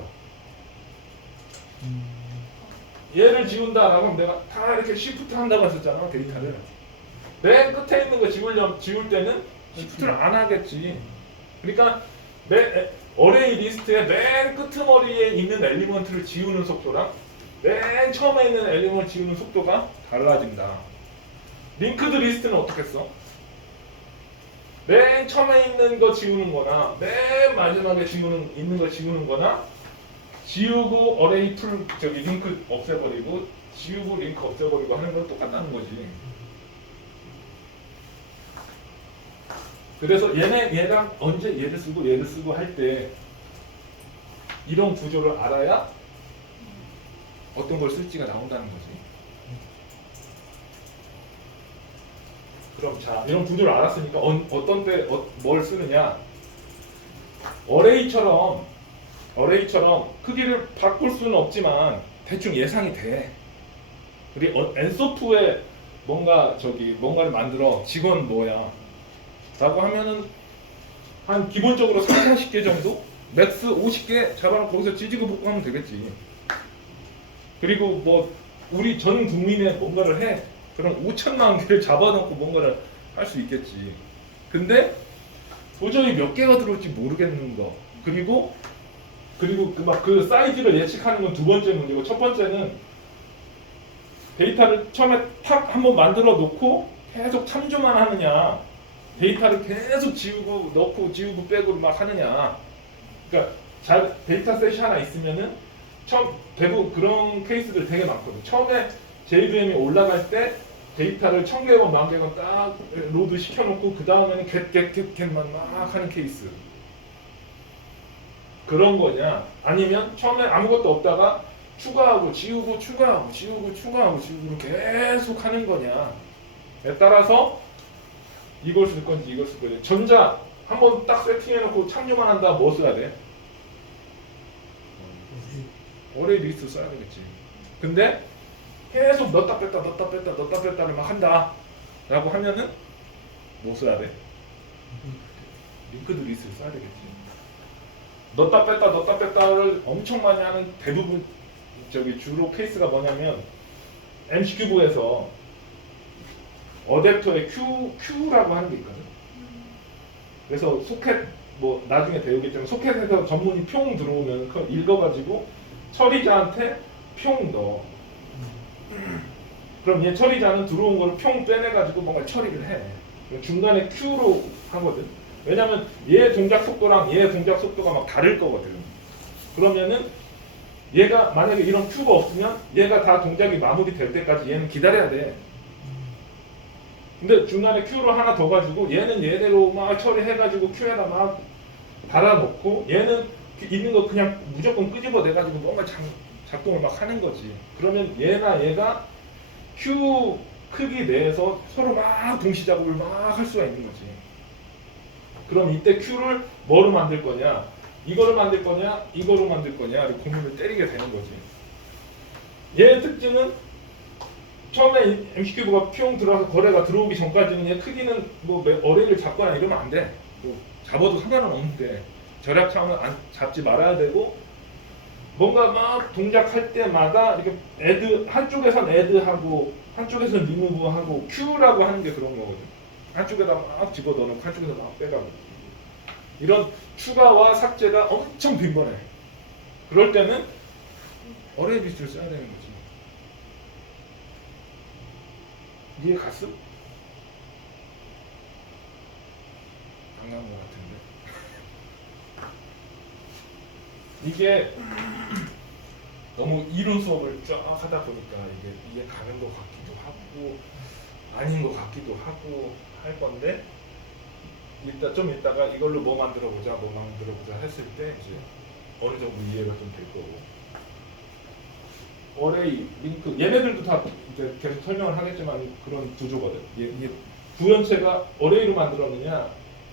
얘를 지운다 라고 하면 내가 다 이렇게 시프트 한다고 했었잖아, 데이터를. 맨 끝에 있는 거 지울 때는 시프트를 안 하겠지. 그러니까 어레이 리스트의 맨 끄트머리에 있는 엘리먼트를 지우는 속도랑 맨 처음에 있는 엘리먼트를 지우는 속도가 달라진다. 링크드 리스트는 어떻게 써? 맨 처음에 있는 거 지우는 거나 맨 마지막에 있는 거 지우는 거나 지우고 어레이 풀 링크 없애버리고 지우고 링크 없애버리고 하는 건 똑같다는 거지. 그래서 얘랑 언제 얘를 쓰고 할 때 이런 구조를 알아야 어떤 걸 쓸지가 나온다는 거지. 그럼 자, 이런 구조를 알았으니까 어떤 때 뭘 쓰느냐? 어레이처럼 크기를 바꿀 수는 없지만 대충 예상이 돼. 우리 엔소프에 뭔가를 만들어 직원 뭐야? 라고 하면은 한 기본적으로 30, 40개 정도? 맥스 50개 잡아놓고 거기서 찌지고 볶고 하면 되겠지. 그리고 뭐 우리 전 국민에 뭔가를 해. 그럼 5천만 개를 잡아놓고 뭔가를 할 수 있겠지. 근데 도저히 몇 개가 들어올지 모르겠는 거. 그리고 그 사이즈를 예측하는 건 두 번째 문제고, 첫 번째는 데이터를 처음에 탁 한번 만들어 놓고 계속 참조만 하느냐, 데이터를 계속 지우고 넣고 지우고 빼고 막 하느냐. 그러니까 데이터셋이 하나 있으면은 대부분 그런 케이스들 되게 많거든. 처음에 JVM이 올라갈 때 데이터를 1000개건 10,000개건 딱 로드 시켜놓고 그 다음에는 겟만 막 하는 케이스. 그런 거냐? 아니면 처음에 아무것도 없다가 추가하고 지우고 추가하고 지우고 추가하고 지우고 계속 하는 거냐에 따라서 이걸 쓸 건지 이걸 쓸 건지. 전자 한번 딱 세팅해놓고 참조만 한다. 뭐 써야 돼? 어레이 리스트 써야 되겠지. 근데 계속 넣었다 뺐다를 막 한다 라고 하면은 뭐 써야 돼? 링크드 리스트를 써야 되겠지. 넣었다 뺐다를 엄청 많이 하는 대부분 주로 케이스가 뭐냐면 MC큐브에서 어댑터에 Q라고 하는 게 있거든. 그래서 소켓 뭐 나중에 배우겠지만 소켓에서 전문이 평 들어오면 그걸 읽어가지고 처리자한테 평 넣어. 그럼 얘 처리자는 들어온 거를 평 빼내가지고 뭔가 처리를 해. 중간에 Q로 하거든. 왜냐면 얘 동작 속도랑 얘 동작 속도가 막 다를 거거든. 그러면은 얘가 만약에 이런 Q가 없으면 얘가 다 동작이 마무리될 때까지 얘는 기다려야 돼. 근데 중간에 Q를 하나 더 가지고 얘는 얘대로 막 처리해가지고 Q에다 막 달아놓고 얘는 있는 거 그냥 무조건 끄집어내가지고 뭔가 작동을 막 하는 거지. 그러면 얘나 얘가 Q 크기 내에서 서로 막 동시 작업을 막 할 수가 있는 거지. 그럼 이때 Q를 뭐로 만들 거냐? 이거를 만들 거냐? 이거로 만들 거냐? 고민을 때리게 되는 거지. 얘의 특징은 처음에 MC큐브가 피용 들어와서 거래가 들어오기 전까지는 얘 크기는 뭐 어레이를 잡거나 이러면 안 돼. 뭐 잡아도 상관은 없는데 절약창은 잡지 말아야 되고, 뭔가 막 동작할 때마다 이렇게 한쪽에선 애드하고 한쪽에선 리무브하고 Q라고 하는 게 그런 거거든. 한쪽에다 막 집어넣어놓고 한쪽에서 막 빼가고 이런 추가와 삭제가 엄청 빈번해. 그럴 때는 어레이 리스트를 써야 되는 거지. 이해 갔어? 안 간 것 같은데. 이게 너무 이론 수업을 쫙 하다 보니까 이게 가는 것 같기도 하고 아닌 것 같기도 하고 할 건데 일단 좀 이따가 이걸로 뭐 만들어 보자 했을 때 이제 어느 정도 이해가 좀 될 거고. 어레이, 링크 얘네들도 다 이제 계속 설명을 하겠지만 그런 구조거든. 이게 구현체가 어레이로 만들었느냐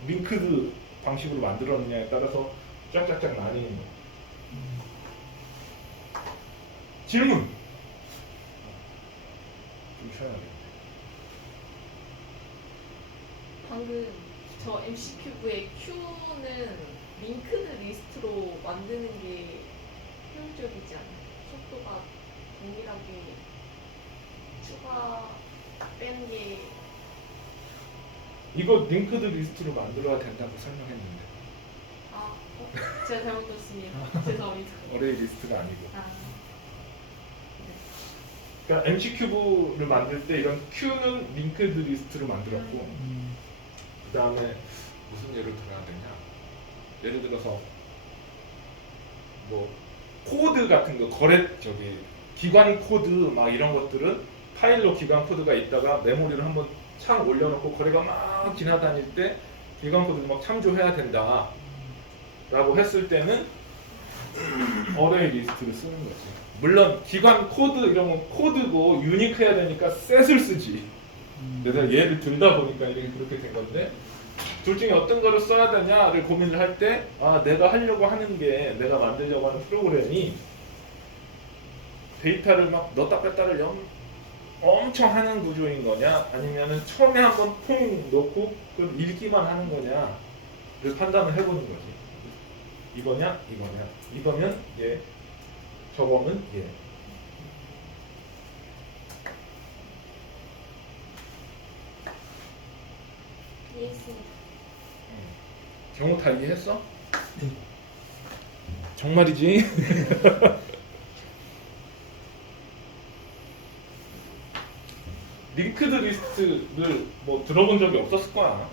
링크드 방식으로 만들었느냐에 따라서 쫙쫙쫙 나뉘는 거야. 질문. 좀 쉬어야겠네. 방금 저 MC큐브의 Q는 링크드 리스트로 만드는 게 효율적이지 않아요? 속도가 동일하게 추가 빼는 게 이거 링크드 리스트로 만들어야 된다고 설명했는데 제가 잘못 들었습니다. 죄송합니다. 어레이 리스트가 아니고. 아, 그러니까 MC큐브를 만들 때 이런 Q는 링크드 리스트로 만들었고 그 다음에 무슨 예를 들어야 되냐? 예를 들어서 뭐 코드 같은 거 기관 코드 막 이런 것들은 파일로 기관 코드가 있다가 메모리를 한번 창 올려놓고 거래가 막 지나다닐 때 기관 코드를 막 참조해야 된다 라고 했을 때는 어레이 리스트를 쓰는 거지. 물론 기관 코드 이런 건 코드고 유니크해야 되니까 셋을 쓰지. 내가 예를 들다 보니까 이렇게 그렇게 된 건데 둘 중에 어떤 거를 써야 되냐를 고민을 할 때 내가 하려고 하는 게 내가 만들려고 하는 프로그램이 데이터를 막 넣었다 뺐다를 엄청 하는 구조인 거냐 아니면은 처음에 한번 퐁 넣고 그걸 읽기만 하는 거냐를 판단을 해보는 거지. 이거냐 이거면 예, 저거면 예. 이해했습니다. 경우 다 이해했어? 정말이지? 링크드 리스트를 뭐 들어본 적이 없었을 거야.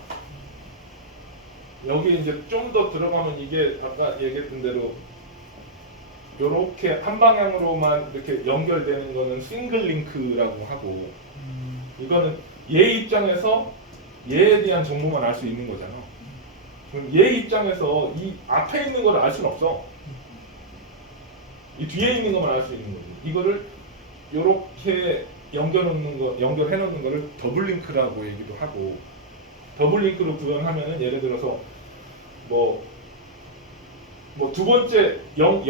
여기 이제 좀 더 들어가면 이게 아까 얘기했던 대로 이렇게 한 방향으로만 이렇게 연결되는 거는 싱글 링크라고 하고 이거는 얘 입장에서 얘에 대한 정보만 알 수 있는 거잖아. 그럼 얘 입장에서 이 앞에 있는 걸 알 수는 없어. 이 뒤에 있는 것만 알 수 있는 거지. 이거를 이렇게 연결해 놓는 거를 더블 링크라고 얘기도 하고, 더블 링크로 구현하면은 예를 들어서 뭐 두 번째 0,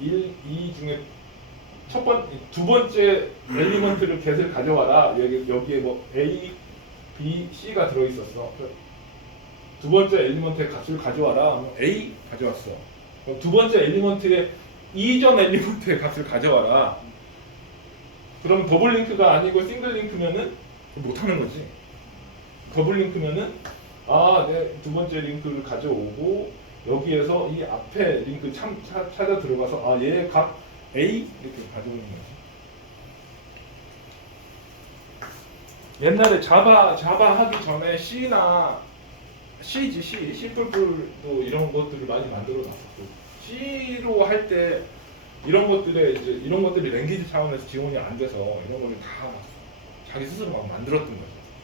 1, 2 중에 두 번째 엘리먼트를 get을 가져와라. 여기에 뭐 A, B, C가 들어 있었어. 두 번째 엘리먼트의 값을 가져와라. A 가져왔어. 그럼 두 번째 엘리먼트의 이전 엘리먼트의 값을 가져와라. 그럼 더블 링크가 아니고 싱글 링크면은 못 하는 거지. 더블 링크면은 내 두 번째 링크를 가져오고 여기에서 이 앞에 링크 찾아 들어가서 얘의 값 A 이렇게 가져오는 거지. 옛날에 자바 하기 전에 C++도 이런 것들을 많이 만들어 놨었고, C로 할 때 이런 것들이 랭귀지 차원에서 지원이 안 돼서 이런 거는 다 자기 스스로 막 만들었던 거죠.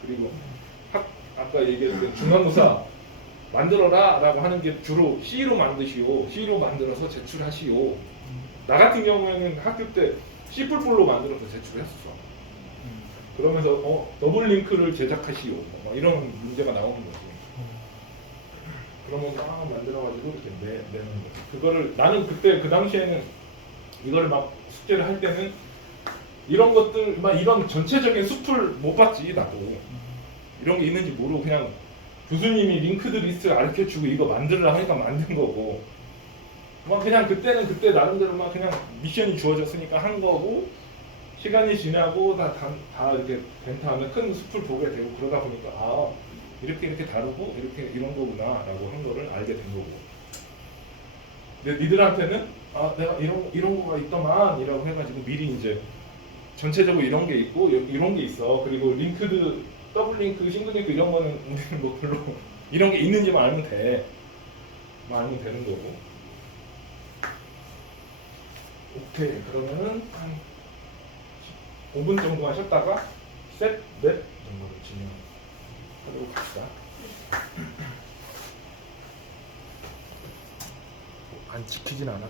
그리고 아까 얘기했던 중간고사 만들어라 라고 하는 게 주로 C로 만드시오, C로 만들어서 제출하시오. 나 같은 경우에는 학교 때 C++로 만들어서 제출했었어. 그러면서 더블 링크를 제작하시오 이런 문제가 나오는 거지. 그러면 만들어가지고 이렇게 내는 거지. 그거를 나는 그때 그 당시에는 이거를 막 숙제를 할 때는 이런 것들 막 이런 전체적인 숲을 못 봤지. 나도 이런 게 있는지 모르고 그냥 교수님이 링크드 리스트 가르쳐주고 이거 만들으라 하니까 만든 거고, 막 그냥 그때는 그때 나름대로 막 그냥 미션이 주어졌으니까 한 거고, 시간이 지나고 다 이렇게 된 다음에 큰 숲을 보게 되고 그러다 보니까 이렇게 다루고 이렇게 이런 거구나라고 한 거를 알게 된 거고. 근데 니들한테는 아 내가 이런 거가 있더만이라고 해가지고 미리 이제 전체적으로 이런 게 있고 이런 게 있어. 그리고 링크드 더블 링크, 싱글 링크 이런 거는 우리는 뭐 별로 이런 게 있는지만 알면 돼. 알면 되는 거고. 오케이 그러면은 한 5분 정도 하셨다가 셋, 넷 정도로 진행하도록 합시다. 안 지키진 않았다.